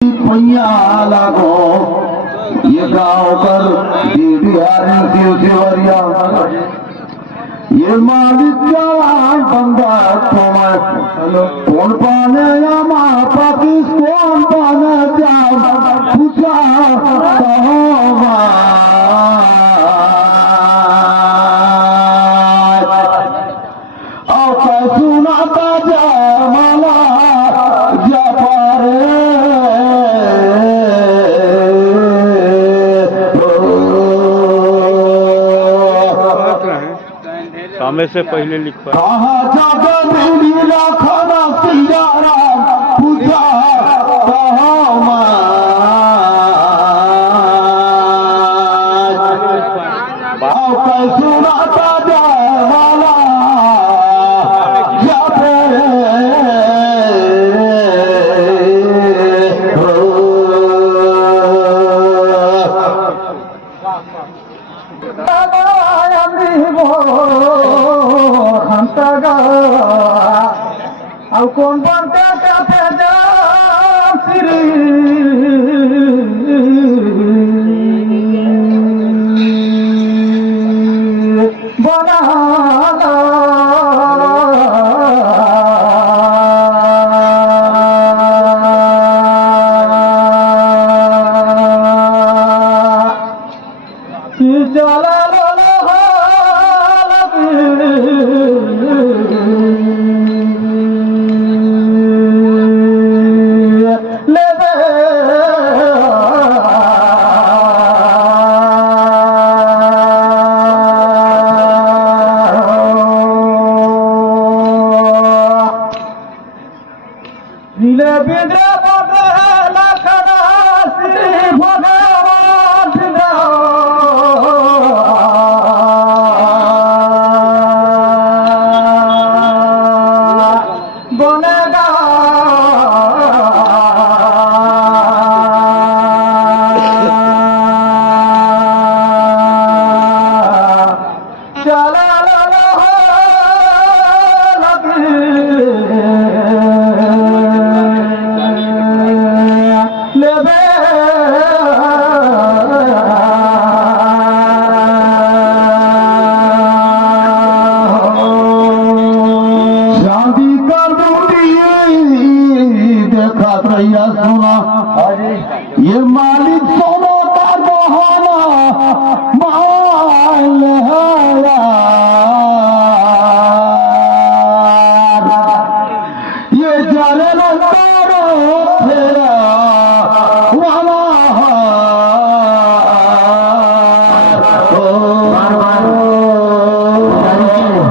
भैया लागो ये गाँव कर शिवरिया ये मालिक जवान बंदा तुम्हें कौन पाने या माँ पाकिस्तान पाने जाओ पूछा सुनाता जा माला जा पारे समय से पहले लिखवा कहाँ जाकर नीला खाना सियारा पूजा सुनाता जा माला अब कौन बनता का श्री बना जला ये मालिक सोना का बहाना माल है ये जाने तेरा वाला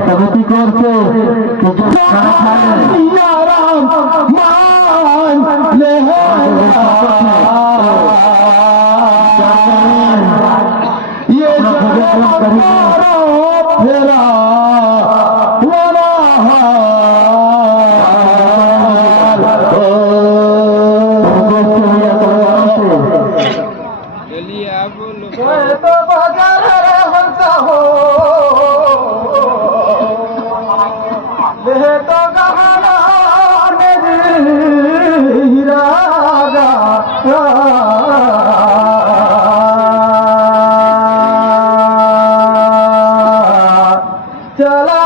कबूती करते ये फेरा चलिए आप बोलो तो बाजार बनता हो ले तो गहना चला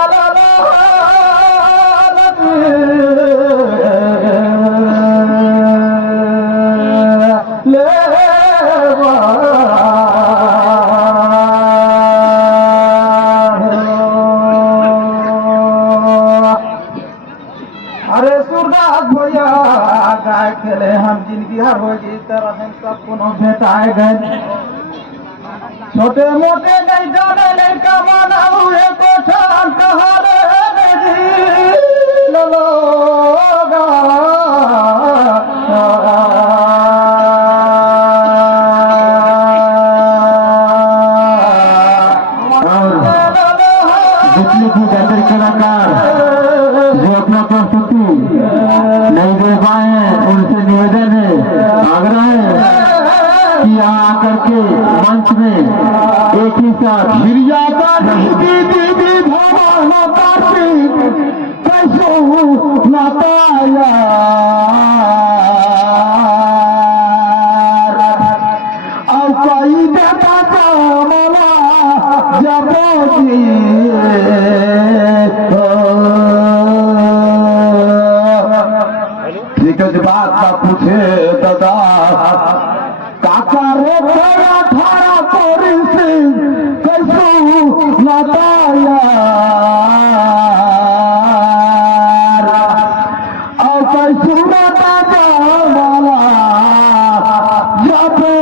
ले अरे सूरदास भैया गाय खेले हम जिंदगी हर हो जी तरह हम सब कोनो भेटाए गए छोटे मोटे नहीं जाने लड़का माना हुए कोठान कहारे लोगा जितने भी गंदर कलाकार जो अपना प्रस्तुति नहीं दे पाए उनसे निवेदन है आग्रह है कि यहाँ आकर के मंच में एक ही साथ गिरिजाता दीदी भगवान कैसो नाता का पूछे दादा काका रे तेरा थारा कोरी से कैसू नताया और कैसू नता वाला जाते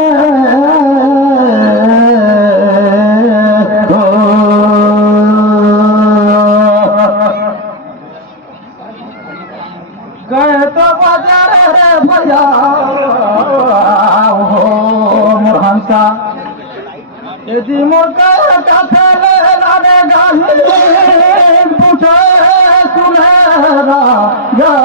गए तो बाजार रे भैया हो मोहनसा यदि मोका काथे ले लाने गाही पूछे सुनेरा या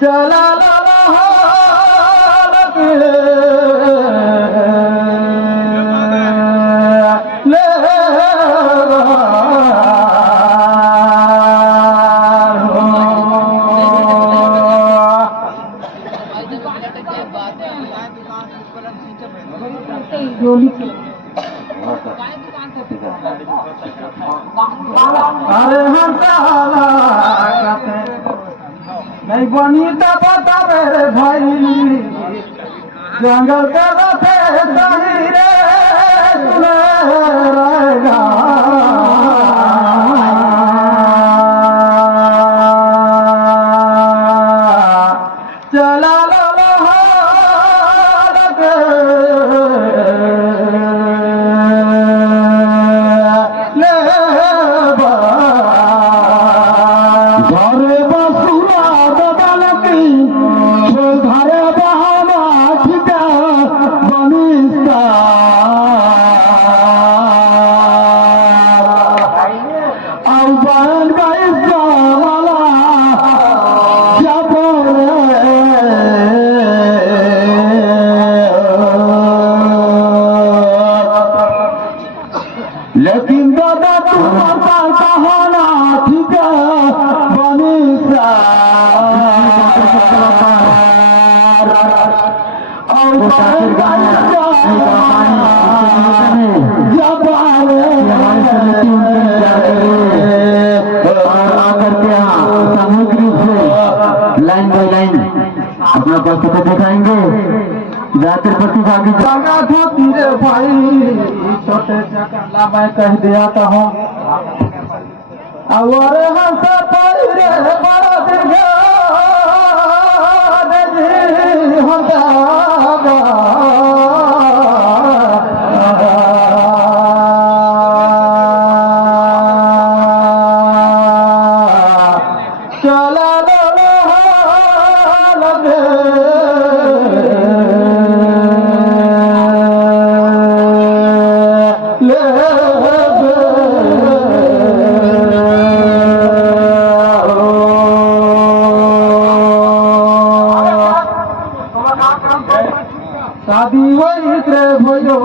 चला ला ला अरे हम नहीं बनी तो बता मेरे भाई जंगल के रथे सही रे सुने रहेगा चला लो घरे बसुआ दबालती घरे बहावा ठिका बनिस्ता अब बहन गैसा वाला जब लेकिन दादा तुम्हारा कहाना ठीक है बनिसा और जब आकर के सामूहिक रूप से लाइन बाई लाइन अपना उपस्थिति दिखाएंगे जातिर प्रतिभागी जगह धोती रे भाई छोटे चकला मैं कह दिया था हूँ और हंस रे बड़ा दिखा चला शादी वही रे भयो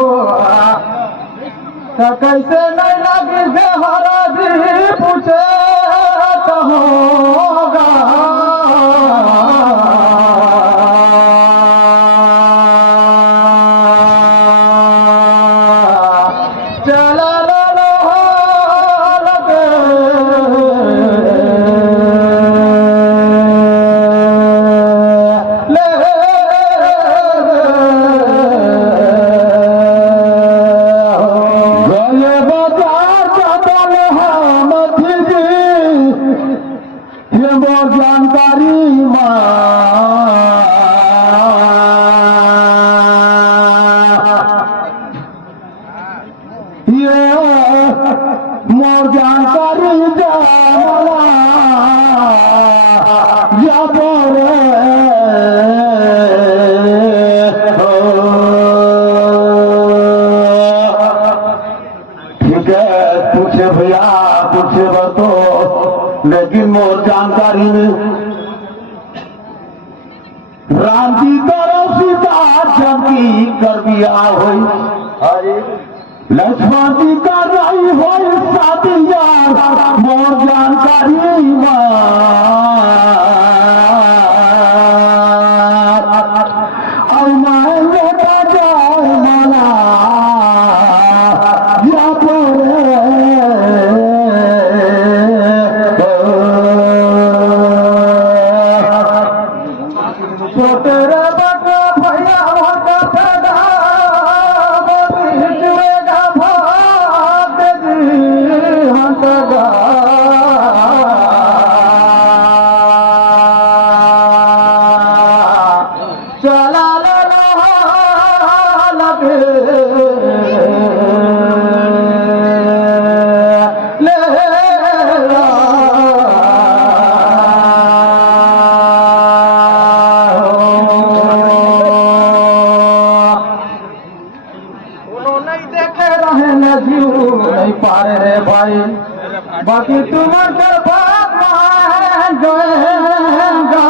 तो कैसे नहीं लगी से हरा दी पूछे तो होगा चला लो जानकारी ये मोर जानकारी जाला या बोरे ठीक है पूछे भैया पूछे तो लेकिन मोर जानकारी में राम जी करो सीता जबकि कर दिया हो लक्ष्मण जी कर रही हो शादिया मोर जानकारी और मैं बेटा जाए माला या बोले बाकी तुम्हार कर बात मान जाएगा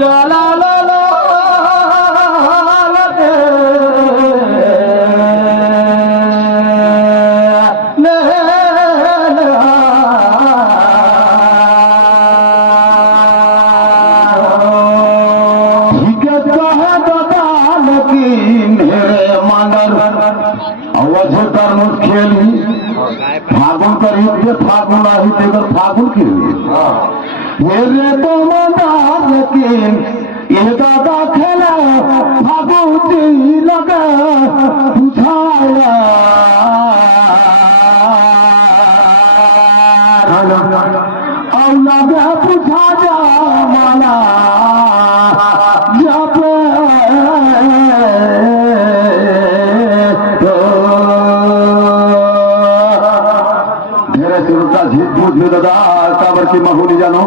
चला लो लो खेली फागुन कर फागुन आही तेगर फागुन के ये रे तो मंदार लेकिन ये दादा खेला फागुन लगा बुझाया और लगा बुझा जा माला जब दादा काबर की माहौली जानो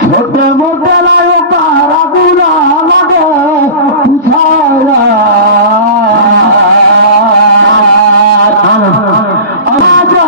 छोटे मोटे लायो कारा गुला लगे पुछाया आजा